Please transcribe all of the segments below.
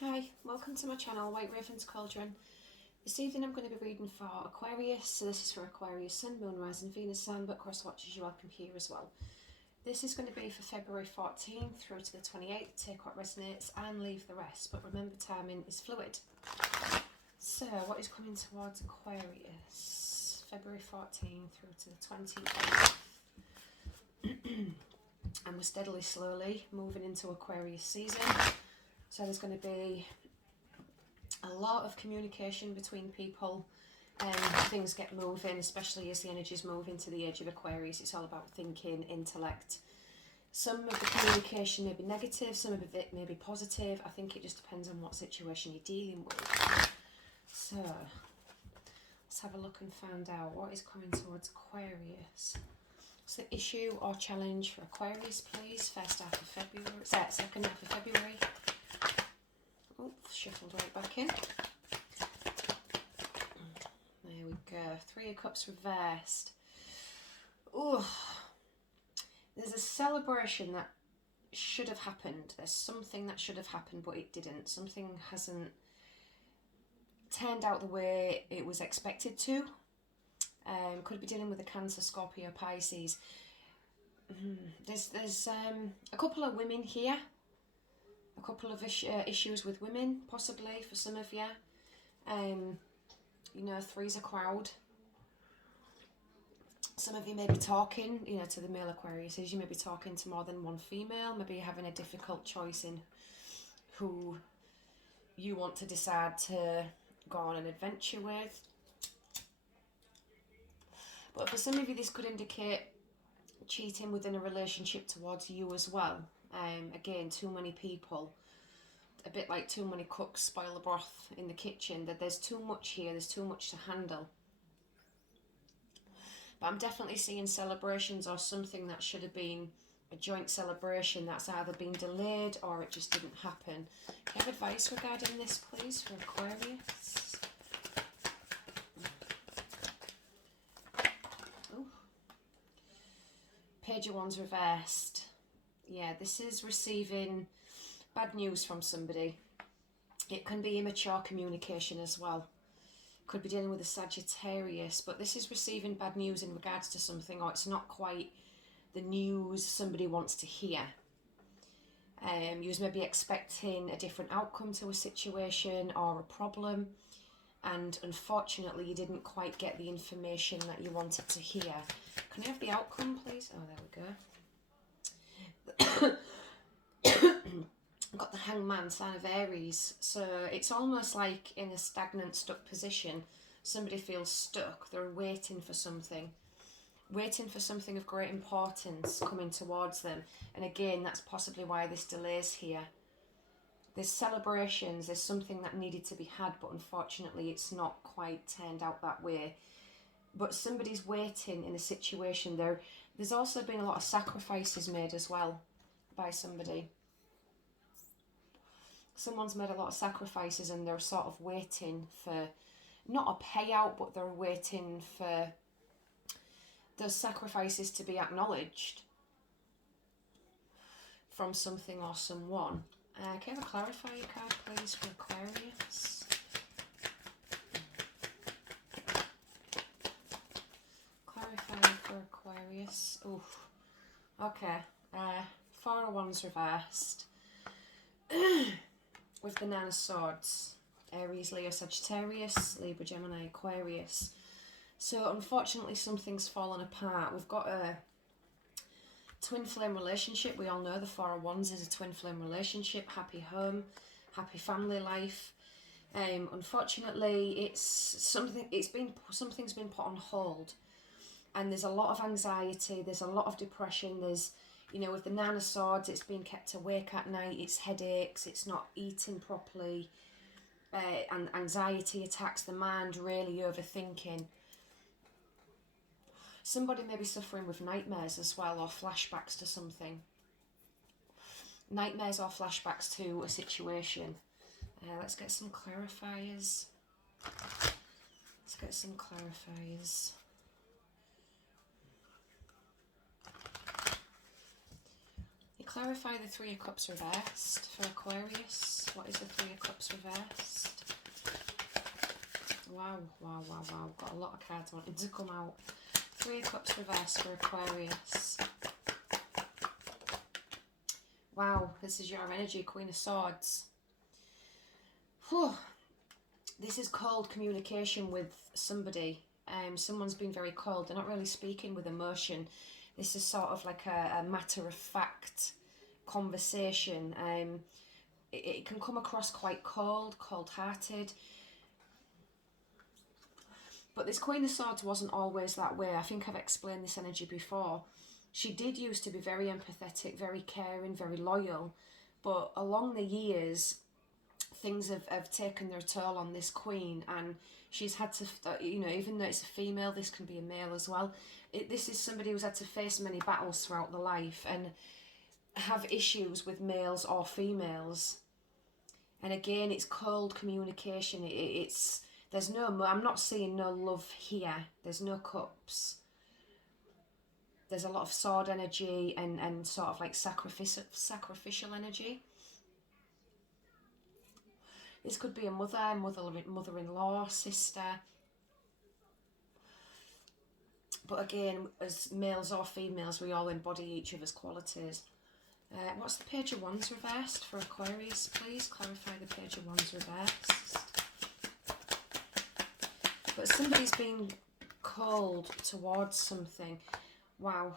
Hi, welcome to my channel, White Raven's Cauldron. This evening I'm going to be reading for Aquarius, so this is for Aquarius, Sun, Moon, Rising, Venus, Sun, but cross watchers you're welcome here as well. This is going to be for February 14th through to the 28th, take what resonates and leave the rest, but remember timing is fluid. So what is coming towards Aquarius, February 14th through to the 28th. And we're steadily, slowly moving into Aquarius season. So there's going to be a lot of communication between people and things get moving, especially as the energies move into the age of Aquarius. It's all about thinking, intellect. Some of the communication may be negative, some of it may be positive. I think it just depends on what situation you're dealing with. So let's have a look and find out what is coming towards Aquarius. What's the issue or challenge for Aquarius, please? First half of February, second half of February. Oh, shuffled right back in. There we go. Three of Cups reversed. Oh, there's a celebration that should have happened. There's something that should have happened, but it didn't. Something hasn't turned out the way it was expected to. Could be dealing with a Cancer, Scorpio, Pisces. There's a couple of women here. A couple of issues with women, possibly, for some of you. You know, three's a crowd. Some of you may be talking, you know, to the male Aquariuses. You may be talking to more than one female. Maybe you're having a difficult choice in who you want to decide to go on an adventure with. But for some of you, this could indicate cheating within a relationship towards you as well. Again, too many people, a bit like too many cooks spoil the broth in the kitchen, that there's too much here, there's too much to handle. But I'm definitely seeing celebrations or something that should have been a joint celebration that's either been delayed or it just didn't happen. Can I have advice regarding this, please, for Aquarius? Oh. Page of Wands reversed. Yeah, this is receiving bad news from somebody. It can be immature communication as well. Could be dealing with a Sagittarius, but this is receiving bad news in regards to something, or it's not quite the news somebody wants to hear. You was maybe expecting a different outcome to a situation or a problem, and unfortunately you didn't quite get the information that you wanted to hear. Can I have the outcome, please? Oh, there we go. I've got the Hangman, sign of Aries, so it's almost like in a stagnant, stuck position. Somebody feels stuck, they're waiting for something of great importance coming towards them. And again, that's possibly why this delay's here. There's celebrations, there's something that needed to be had, but unfortunately it's not quite turned out that way. But somebody's waiting in a situation. There's also been a lot of sacrifices made as well by somebody. Someone's made a lot of sacrifices and they're sort of waiting for, not a payout, but they're waiting for those sacrifices to be acknowledged from something or someone. Can I have a clarifier card, please, for Aquarius? Clarifier for Aquarius. Oof. Okay. Four of Wands reversed. With the Nine of Swords. Aries, Leo, Sagittarius, Libra, Gemini, Aquarius. So unfortunately something's fallen apart. We've got a twin flame relationship. We all know the Four of Wands is a twin flame relationship. Happy home, happy family life. Unfortunately something's been put on hold. And there's a lot of anxiety, there's a lot of depression, there's, you know, with the Nine of Swords, it's being kept awake at night, it's headaches, it's not eating properly, and anxiety attacks the mind, really overthinking. Somebody may be suffering with nightmares as well, or flashbacks to something. Nightmares or flashbacks to a situation. Let's get some clarifiers. Clarify the Three of Cups reversed for Aquarius. What is the Three of Cups reversed? Wow, wow, wow, wow. Got a lot of cards wanting to come out. Three of Cups reversed for Aquarius. Wow, this is your energy, Queen of Swords. Whew. This is cold communication with somebody. Someone's been very cold. They're not really speaking with emotion. This is sort of like a matter-of-fact conversation. It can come across quite cold, cold-hearted. But this Queen of Swords wasn't always that way. I think I've explained this energy before. She did used to be very empathetic, very caring, very loyal. But along the years, things have taken their toll on this queen, and she's had to, you know, even though it's a female, this can be a male as well. This is somebody who's had to face many battles throughout their life and have issues with males or females. And again, it's cold communication. There's no, I'm not seeing no love here. There's no cups. There's a lot of sword energy and sort of like sacrificial energy. This could be a mother-in-law, sister. But again, as males or females, we all embody each other's qualities. What's the Page of Wands reversed for Aquarius, please? Clarify the Page of Wands reversed. But somebody's been cold towards something. Wow.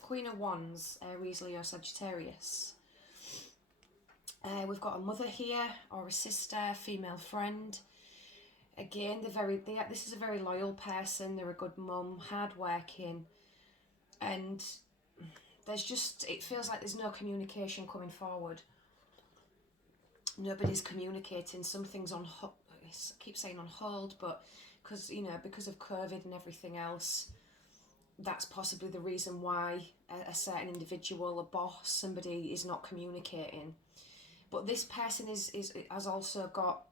Queen of Wands, Aries, Leo, Sagittarius. We've got a mother here, or a sister, female friend. Again, this is a very loyal person. They're a good mum, hardworking, and it feels like there's no communication coming forward. Nobody's communicating. Something's on hold. I keep saying on hold, but because of COVID and everything else, that's possibly the reason why a certain individual, a boss, somebody is not communicating. But this person has also got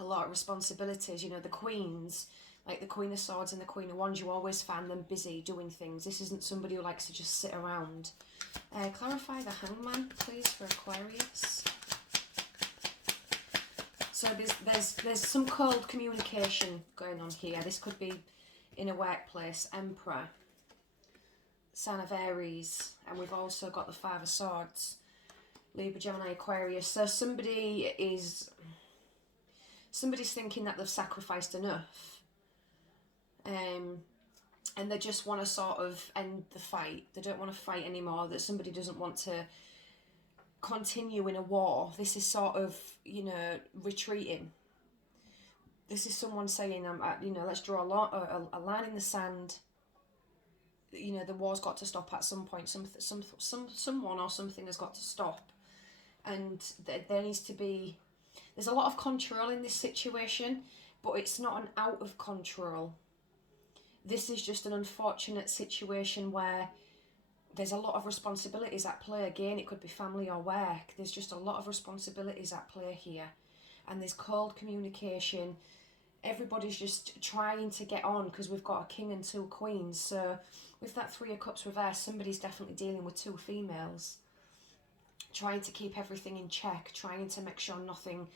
a lot of responsibilities. You know, the queens, like the Queen of Swords and the Queen of Wands, you always find them busy doing things. This isn't somebody who likes to just sit around. Clarify the Hangman, please, for Aquarius. So there's some cold communication going on here. This could be in a workplace. Emperor, Sign of Aries, and we've also got the Five of Swords. Libra, Gemini, Aquarius. So somebody's thinking that they've sacrificed enough, and they just want to sort of end the fight. They don't want to fight anymore. That somebody doesn't want to continue in a war. This is sort of, you know, retreating. This is someone saying, you know, let's draw a line in the sand. You know, the war's got to stop at some point. Someone or something has got to stop. And there needs to be... There's a lot of control in this situation, but it's not an out of control. This is just an unfortunate situation where there's a lot of responsibilities at play. Again, it could be family or work. There's just a lot of responsibilities at play here. And there's cold communication. Everybody's just trying to get on because we've got a king and two queens. So with that Three of Cups reversed, somebody's definitely dealing with two females. Trying to keep everything in check, trying to make sure nothing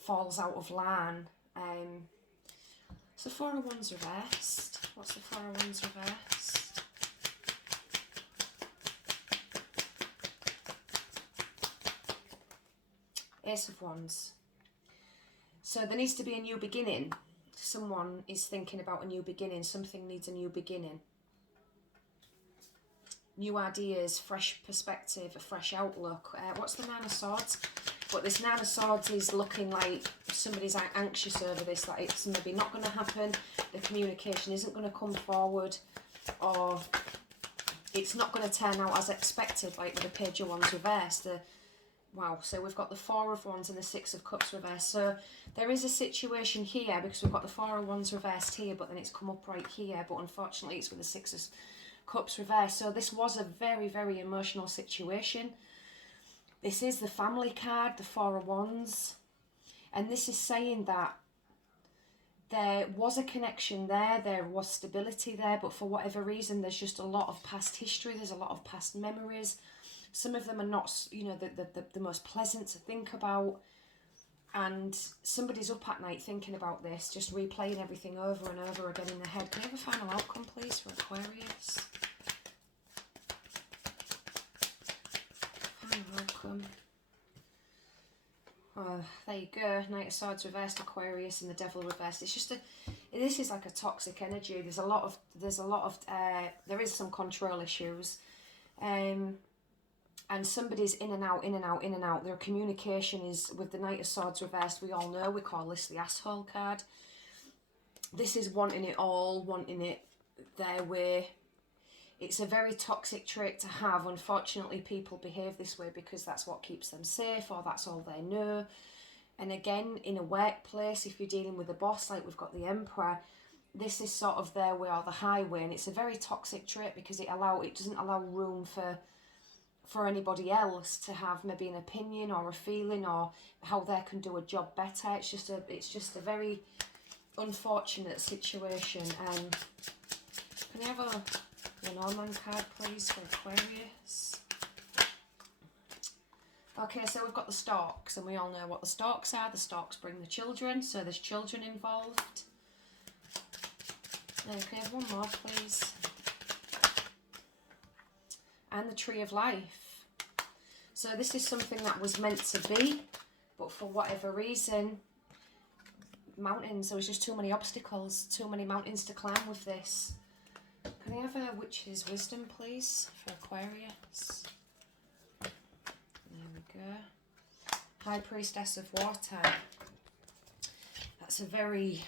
falls out of line. So Four of Wands reversed. What's the Four of Wands reversed? Ace of Wands. So there needs to be a new beginning. Someone is thinking about a new beginning. Something needs a new beginning. New ideas, fresh perspective, a fresh outlook. What's the Nine of Swords? But this Nine of Swords is looking like somebody's anxious over this, that it's maybe not going to happen, the communication isn't going to come forward, or it's not going to turn out as expected, like with the Page of Wands reversed. Wow, so we've got the Four of Wands and the Six of Cups reversed. So there is a situation here, because we've got the Four of Wands reversed here, but then it's come up right here, but unfortunately it's with the Six of Cups reversed. So this was a very, very emotional situation. This is the family card, the Four of Wands, and this is saying that there was a connection there was stability there, but for whatever reason there's just a lot of past history, there's a lot of past memories. Some of them are not, you know, the most pleasant to think about. and somebody's up at night thinking about this, just replaying everything over and over again in their head. Can I have a final outcome, please, for Aquarius? Final outcome. Oh, there you go. Knight of Swords reversed, Aquarius, and the Devil reversed. It's just this is like a toxic energy. There is some control issues, and somebody's in and out, in and out, in and out. Their communication is with the Knight of Swords reversed. We all know, we call this the asshole card. This is wanting it all, wanting it their way. It's a very toxic trait to have. Unfortunately, people behave this way because that's what keeps them safe, or that's all they know. And again, in a workplace, if you're dealing with a boss, like we've got the Emperor, this is sort of their way or the highway, and it's a very toxic trait because it doesn't allow room for anybody else to have maybe an opinion or a feeling or how they can do a job better. It's just a very unfortunate situation. Can I have a Lenormand card, please, for Aquarius? Okay, so we've got the storks, and we all know what the storks are. The storks bring the children, so there's children involved. Now, can I have one more, please? And the Tree of Life. So this is something that was meant to be, but for whatever reason, mountains, there was just too many obstacles, too many mountains to climb with this. Can I have a Witch's Wisdom, please, for Aquarius? There we go. High Priestess of Water. That's a very...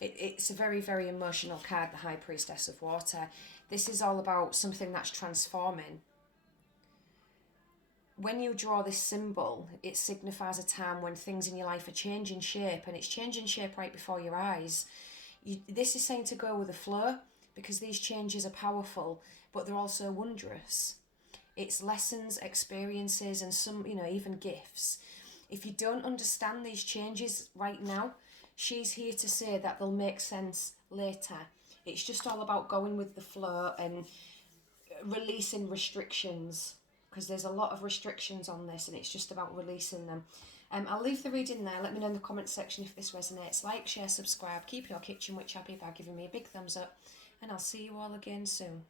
It's a very, very emotional card, the High Priestess of Water. This is all about something that's transforming. When you draw this symbol, it signifies a time when things in your life are changing shape, and it's changing shape right before your eyes. This is saying to go with the flow, because these changes are powerful, but they're also wondrous. It's lessons, experiences, and some, even gifts. If you don't understand these changes right now, she's here to say that they'll make sense later. It's just all about going with the flow and releasing restrictions, because there's a lot of restrictions on this, and it's just about releasing them. I'll leave the reading there. Let me know in the comments section if this resonates. Like, share, subscribe. Keep your kitchen witch happy by giving me a big thumbs up, and I'll see you all again soon.